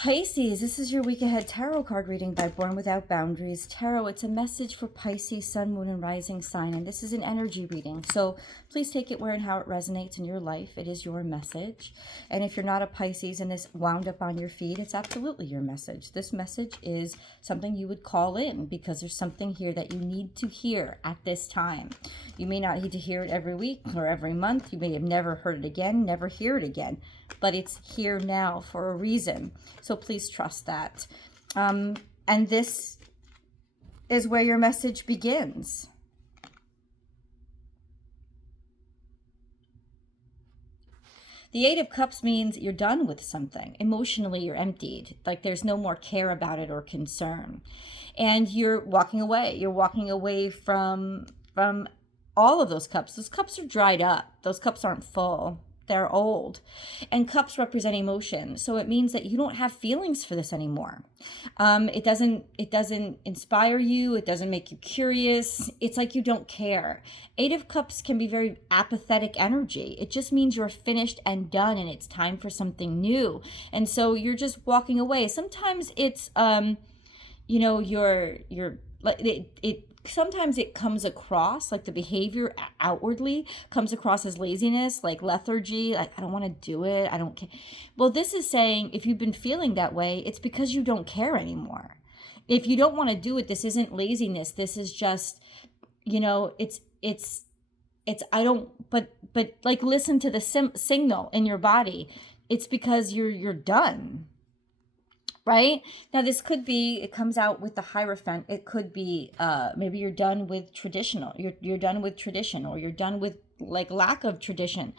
Pisces, this is your week ahead tarot card reading by Born Without Boundaries Tarot. It's a message for Pisces, Sun, Moon, and Rising sign, and this is an energy reading. So please take it where and how it resonates in your life. It is your message. And if you're not a Pisces and this wound up on your feed, it's absolutely your message. This message is something you would call in because there's something here that you need to hear at this time. You may not need to hear it every week or every month. You may have never heard it again, never hear it again, but it's here now for a reason. So please trust that. And this is where your message begins. The Eight of Cups means you're done with something. Emotionally, you're emptied. Like there's no more care about it or concern. And you're walking away. You're walking away from all of those cups. Those cups are dried up. Those cups aren't full. They're old. And cups represent emotion. So it means that you don't have feelings for this anymore. It doesn't inspire you. It doesn't make you curious. It's like you don't care. Eight of Cups can be very apathetic energy. It just means you're finished and done and it's time for something new. And so you're just walking away. Sometimes it's sometimes it comes across like the behavior outwardly comes across as laziness, like lethargy, like I don't want to do it, I don't care. Well, this is saying if you've been feeling that way, it's because you don't care anymore. If you don't want to do it, this isn't laziness. This is just, it's I don't, but like listen to the signal in your body. It's because you're done. Right? Now, this could be, it comes out with the Hierophant. It could be, maybe you're done with traditional. You're done with tradition, or you're done with like lack of tradition.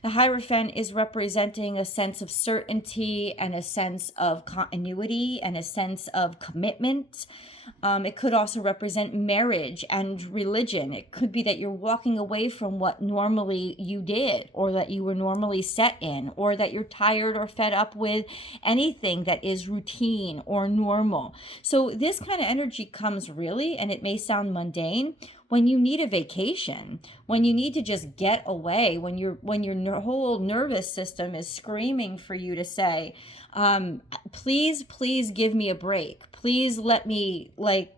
The Hierophant is representing a sense of certainty and a sense of continuity and a sense of commitment. It could also represent marriage and religion. It could be that you're walking away from what normally you did, or that you were normally set in, or that you're tired or fed up with anything that is routine or normal. So this kind of energy comes really, and it may sound mundane, when you need a vacation, when you need to just get away, when your whole nervous system is screaming for you to say, please give me a break. Please let me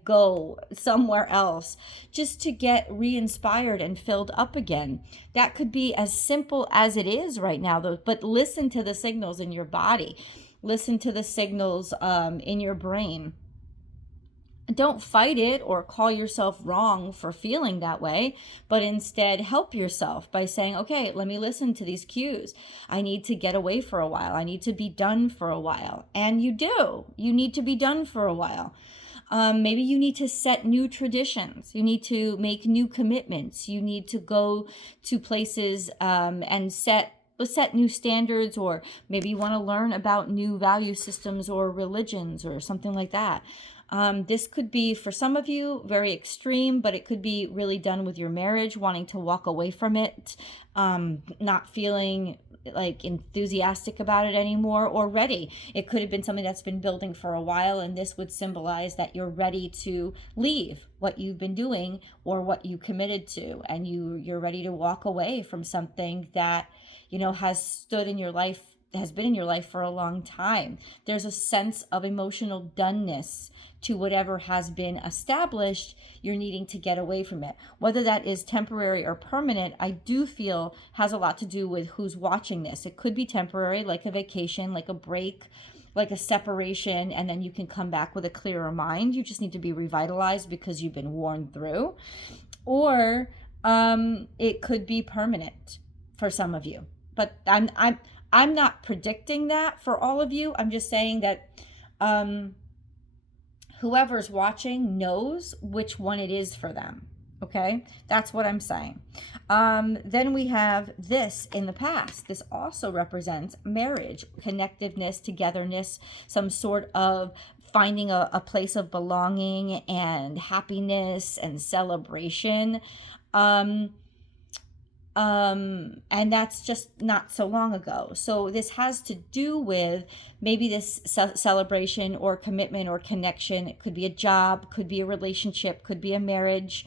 go somewhere else just to get re-inspired and filled up again. That could be as simple as it is right now, though. But listen to the signals in your body. Listen to the signals in your brain. Don't fight it or call yourself wrong for feeling that way, but instead help yourself by saying, okay, let me listen to these cues. I need to get away for a while. I need to be done for a while. And you do. You need to be done for a while. Maybe you need to set new traditions. You need to make new commitments. You need to go to places and set new standards, or maybe you want to learn about new value systems or religions or something like that. This could be, for some of you, very extreme, but it could be really done with your marriage, wanting to walk away from it, not feeling like enthusiastic about it anymore, or ready. It could have been something that's been building for a while, and this would symbolize that you're ready to leave what you've been doing or what you committed to, and you're ready to walk away from something that has stood in your life, has been in your life for a long time. There's a sense of emotional doneness to whatever has been established. You're needing to get away from it. Whether that is temporary or permanent, I do feel has a lot to do with who's watching this. It could be temporary, like a vacation, like a break, like a separation, and then you can come back with a clearer mind. You just need to be revitalized because you've been worn through. Or it could be permanent for some of you. But I'm not predicting that for all of you. I'm just saying that whoever's watching knows which one it is for them. Okay? That's what I'm saying. Then we have this in the past. This also represents marriage, connectiveness, togetherness, some sort of finding a place of belonging and happiness and celebration. And that's just not so long ago. So this has to do with maybe this celebration or commitment or connection. It could be a job, could be a relationship, could be a marriage.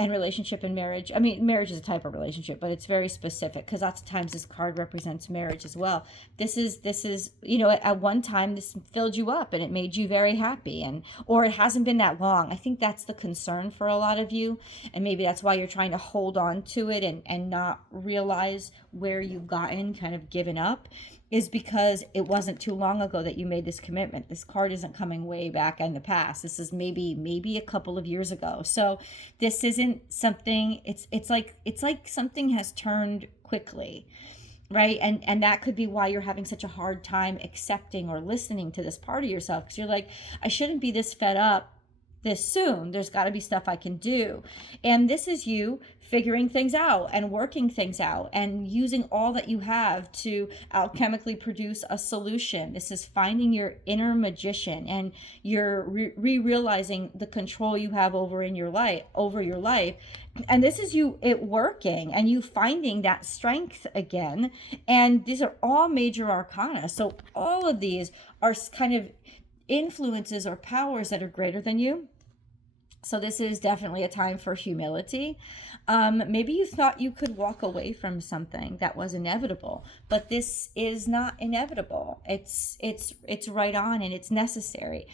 and relationship and marriage. I mean, marriage is a type of relationship, but it's very specific because lots of times this card represents marriage as well. This is, you know, at one time this filled you up and it made you very happy, and or it hasn't been that long. I think that's the concern for a lot of you, and maybe that's why you're trying to hold on to it and not realize where you've gotten kind of given up, is because it wasn't too long ago that you made this commitment. This card isn't coming way back in the past. This is maybe a couple of years ago. So this isn't something, it's like something has turned quickly, right? And that could be why you're having such a hard time accepting or listening to this part of yourself, because you're like, I shouldn't be this fed up this soon. There's got to be stuff I can do. And this is you figuring things out and working things out and using all that you have to alchemically produce a solution. This is finding your inner magician, and you're realizing the control you have over your life. And this is it working and you finding that strength again. And these are all major arcana. So all of these are kind of influences or powers that are greater than you. So this is definitely a time for humility. Maybe you thought you could walk away from something that was inevitable, but this is not inevitable. It's right on, and it's necessary.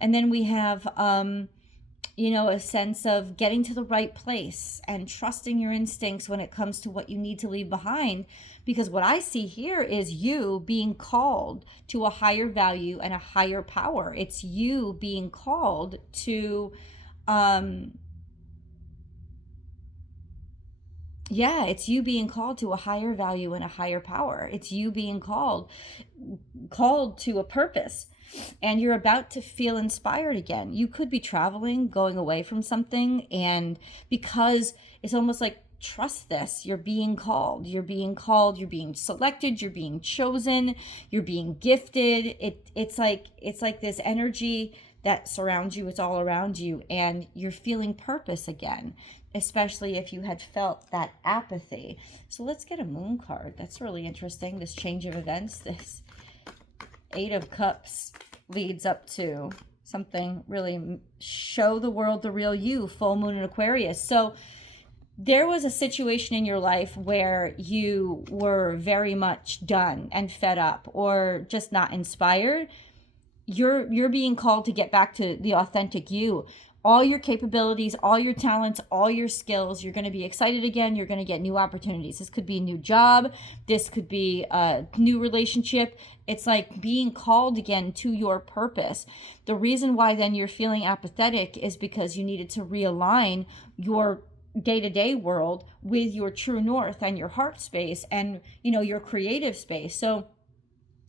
And then we have a sense of getting to the right place and trusting your instincts when it comes to what you need to leave behind. Because what I see here is you being called to a higher value and a higher power. It's you being called to, it's you being called to a higher value and a higher power. It's you being called to a purpose. And you're about to feel inspired again. You could be traveling, going away from something, and because it's almost like, trust this, you're being called, you're being selected, you're being chosen, you're being gifted. It's like this energy that surrounds you, it's all around you, and you're feeling purpose again, especially if you had felt that apathy. So let's get a moon card. That's really interesting, this change of events. This 8 of Cups leads up to something really show the world the real you, full moon in Aquarius. So there was a situation in your life where you were very much done and fed up or just not inspired. You're being called to get back to the authentic you. All your capabilities, all your talents, all your skills, you're going to be excited again. You're going to get new opportunities. This could be a new job. This could be a new relationship. It's like being called again to your purpose. The reason why then you're feeling apathetic is because you needed to realign your day-to-day world with your true north and your heart space and, your creative space. So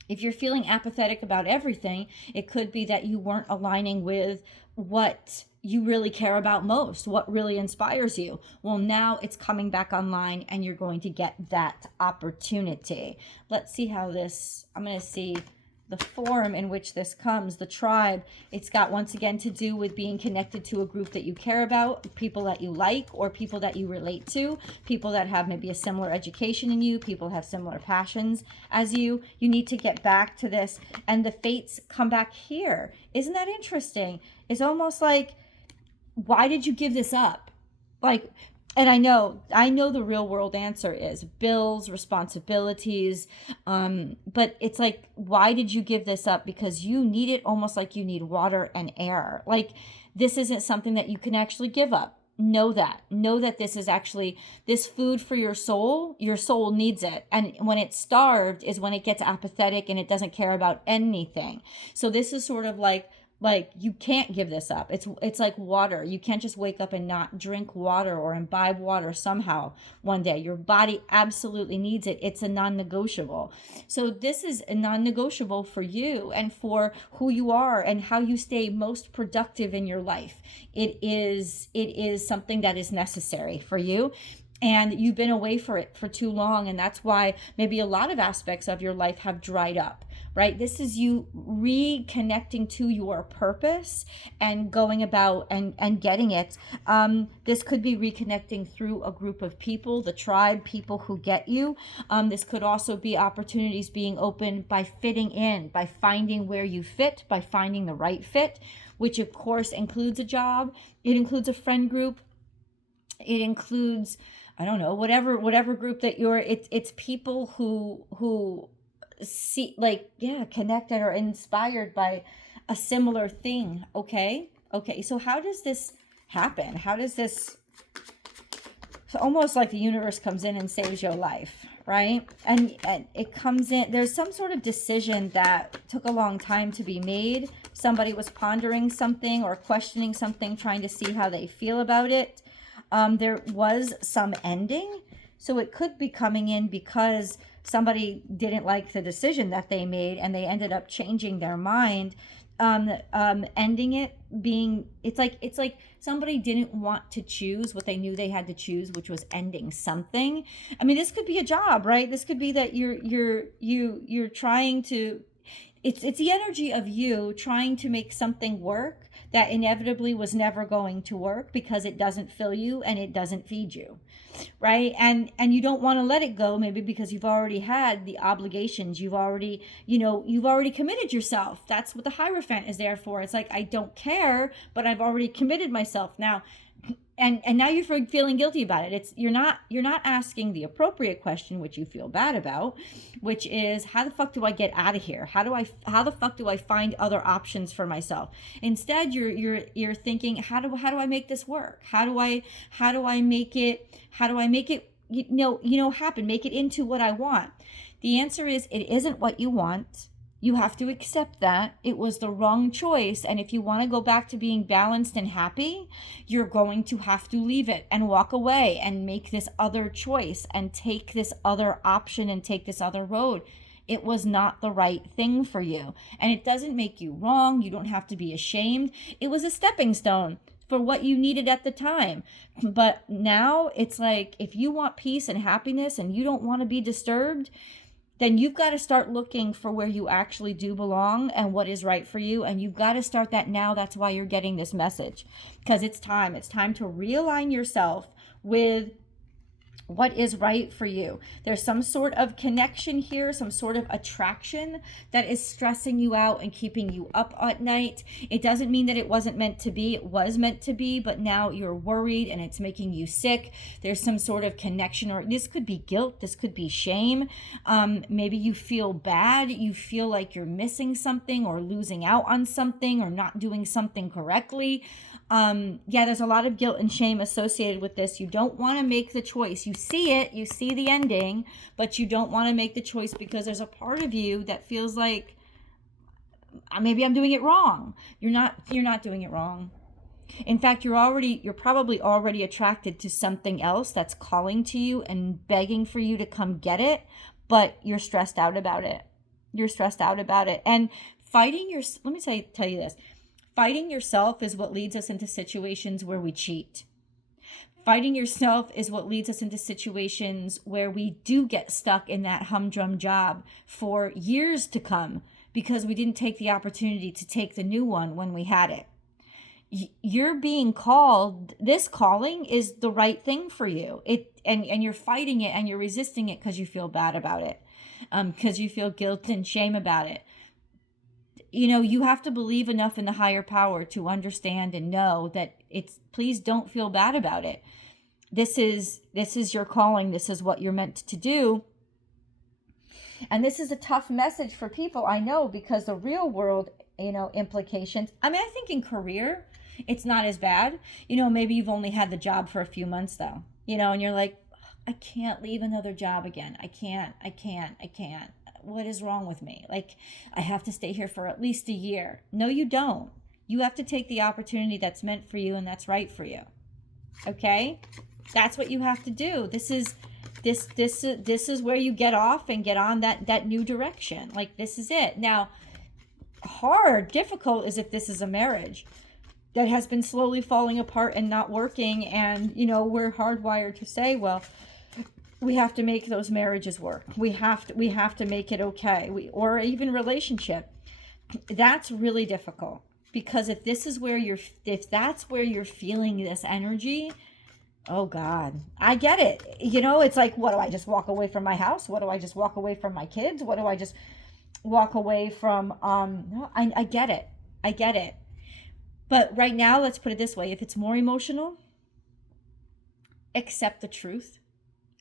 if you're feeling apathetic about everything, it could be that you weren't aligning with what you really care about most, what really inspires you. Well, now it's coming back online and you're going to get that opportunity. Let's see how I'm going to see the form in which this comes, the tribe. It's got, once again, to do with being connected to a group that you care about, people that you like, or people that you relate to, people that have maybe a similar education in you, people have similar passions as you. You need to get back to this, and the fates come back here. Isn't that interesting? It's almost like, why did you give this up? And I know the real world answer is bills, responsibilities, but it's like, why did you give this up? Because you need it almost like you need water and air. Like, this isn't something that you can actually give up. Know that this is actually this food for your soul. Your soul needs it. And when it's starved is when it gets apathetic and it doesn't care about anything. So this is sort of like you can't give this up. It's like water. You can't just wake up and not drink water or imbibe water somehow one day. Your body absolutely needs it. It's a non-negotiable. So this is a non-negotiable for you and for who you are and how you stay most productive in your life. It is something that is necessary for you. And you've been away for it for too long. And that's why maybe a lot of aspects of your life have dried up, right? This is you reconnecting to your purpose and going about and getting it. This could be reconnecting through a group of people, the tribe, people who get you. This could also be opportunities being opened by fitting in, by finding where you fit, by finding the right fit, which of course includes a job. It includes a friend group. It includes, I don't know, whatever group that you're, it's people who see, like, yeah, connected or inspired by a similar thing. Okay, so how does this happen? How does this, so almost like the universe comes in and saves your life, right? And it comes in, there's some sort of decision that took a long time to be made. Somebody was pondering something or questioning something, trying to see how they feel about it. There was some ending, so it could be coming in because somebody didn't like the decision that they made and they ended up changing their mind. Ending it being, it's like somebody didn't want to choose what they knew they had to choose, which was ending something. I mean, this could be a job, right? This could be that you're trying to, it's the energy of you trying to make something work that inevitably was never going to work because it doesn't fill you and it doesn't feed you, right? And you don't want to let it go, maybe because you've already had the obligations, you've already committed yourself. That's what the Hierophant is there for. It's like, I don't care, but I've already committed myself now. And now you're feeling guilty about it. It's you're not asking the appropriate question, which you feel bad about, which is, how the fuck do I get out of here? How the fuck do I find other options for myself? Instead, you're thinking, how do I make this work? How do I make it happen? Make it into what I want. The answer is, it isn't what you want. You have to accept that it was the wrong choice. And if you want to go back to being balanced and happy, you're going to have to leave it and walk away and make this other choice and take this other option and take this other road. It was not the right thing for you. And it doesn't make you wrong. You don't have to be ashamed. It was a stepping stone for what you needed at the time. But now it's like, if you want peace and happiness and you don't want to be disturbed, then you've got to start looking for where you actually do belong and what is right for you. And you've got to start that now. That's why you're getting this message, because it's time. It's time to realign yourself with what is right for you. There's some sort of connection here, some sort of attraction that is stressing you out and keeping you up at night. It doesn't mean that it wasn't meant to be. It was meant to be, but now you're worried and it's making you sick. There's some sort of connection, or this could be guilt. This could be shame. Maybe you feel bad. You feel like you're missing something or losing out on something or not doing something correctly. There's a lot of guilt and shame associated with this. You don't want to make the choice. You see it, you see the ending, but you don't want to make the choice because there's a part of you that feels like, maybe I'm doing it wrong. You're not doing it wrong. In fact, you're probably already attracted to something else that's calling to you and begging for you to come get it, but you're stressed out about it. And let me tell you this. Fighting yourself is what leads us into situations where we cheat. Fighting yourself is what leads us into situations where we do get stuck in that humdrum job for years to come because we didn't take the opportunity to take the new one when we had it. You're being called, this calling is the right thing for you. And you're fighting it and you're resisting it because you feel bad about it, because you feel guilt and shame about it. You have to believe enough in the higher power to understand and know that please don't feel bad about it. This is your calling. This is what you're meant to do. And this is a tough message for people, I know, because the real world, implications. I think in career, it's not as bad. Maybe you've only had the job for a few months though, and you're like, I can't leave another job again. I can't. What is wrong with me? Like, I have to stay here for at least a year. No, you don't. You have to take the opportunity that's meant for you and that's right for you. Okay? That's what you have to do. This is where you get off and get on that new direction. Like, this is it. Now, difficult is if this is a marriage that has been slowly falling apart and not working, and we're hardwired to say, well, we have to make those marriages work. We have to make it okay. Or even relationship. That's really difficult, because if that's where you're feeling this energy, oh God, I get it. It's like, what do I just walk away from my house? What do I just walk away from my kids? What do I just walk away from? No, I get it. I get it. But right now, let's put it this way. If it's more emotional, accept the truth,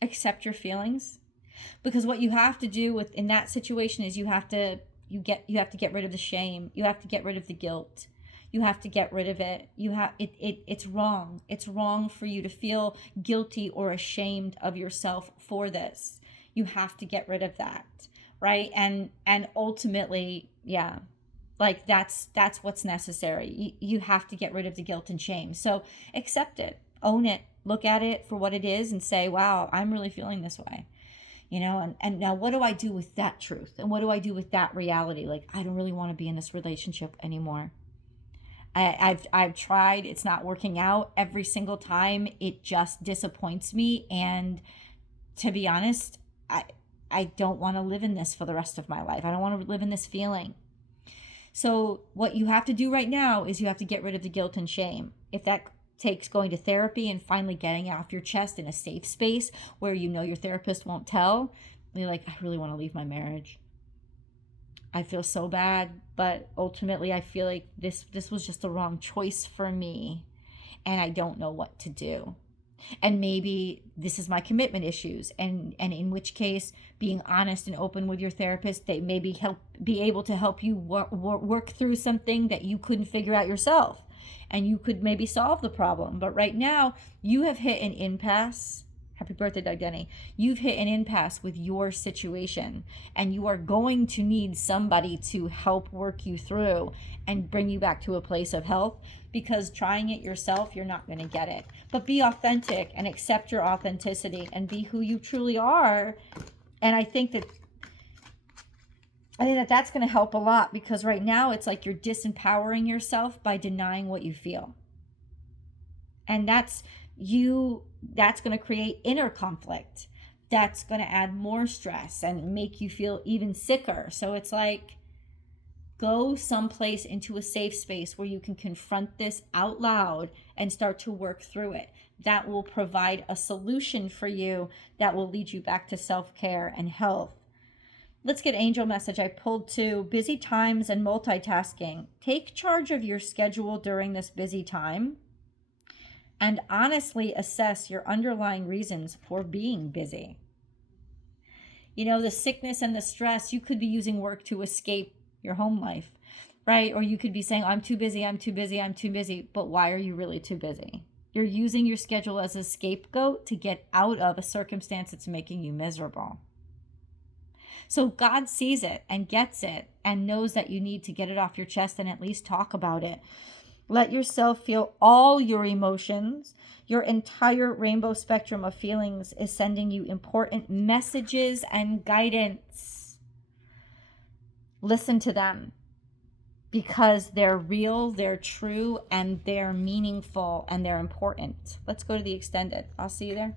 accept your feelings. Because what you have to do in that situation is you have to get rid of the shame. You have to get rid of the guilt. You have to get rid of it. It's wrong. It's wrong for you to feel guilty or ashamed of yourself for this. You have to get rid of that, right? And ultimately, yeah, like that's what's necessary. You have to get rid of the guilt and shame. So accept it, own it, look at it for what it is and say, wow, I'm really feeling this way. And now what do I do with that truth? And what do I do with that reality? Like, I don't really want to be in this relationship anymore. I've tried, it's not working out every single time. It just disappoints me. And to be honest, I don't want to live in this for the rest of my life. I don't want to live in this feeling. So what you have to do right now is you have to get rid of the guilt and shame. If that takes going to therapy and finally getting it off your chest in a safe space where your therapist won't tell, you're like, I really want to leave my marriage. I feel so bad, but ultimately I feel like this was just the wrong choice for me, and I don't know what to do. And maybe this is my commitment issues, and in which case being honest and open with your therapist, they maybe be able to help you work through something that you couldn't figure out yourself, and you could maybe solve the problem. But right now you have hit an impasse. Happy birthday, Doug Denny. You've hit an impasse with your situation, and you are going to need somebody to help work you through and bring you back to a place of health, because trying it yourself, you're not going to get it. But be authentic and accept your authenticity and be who you truly are. And I think that that's going to help a lot, because right now it's like you're disempowering yourself by denying what you feel. And that's going to create inner conflict. That's going to add more stress and make you feel even sicker. So it's like, go someplace into a safe space where you can confront this out loud and start to work through it. That will provide a solution for you that will lead you back to self-care and health. Let's get angel message. I pulled 2. Busy times and multitasking. Take charge of your schedule during this busy time and honestly assess your underlying reasons for being busy. The sickness and the stress, you could be using work to escape your home life, right? Or you could be saying, I'm too busy, I'm too busy, I'm too busy. But why are you really too busy? You're using your schedule as a scapegoat to get out of a circumstance that's making you miserable. So God sees it and gets it and knows that you need to get it off your chest and at least talk about it. Let yourself feel all your emotions. Your entire rainbow spectrum of feelings is sending you important messages and guidance. Listen to them, because they're real, they're true, and they're meaningful, and they're important. Let's go to the extended. I'll see you there.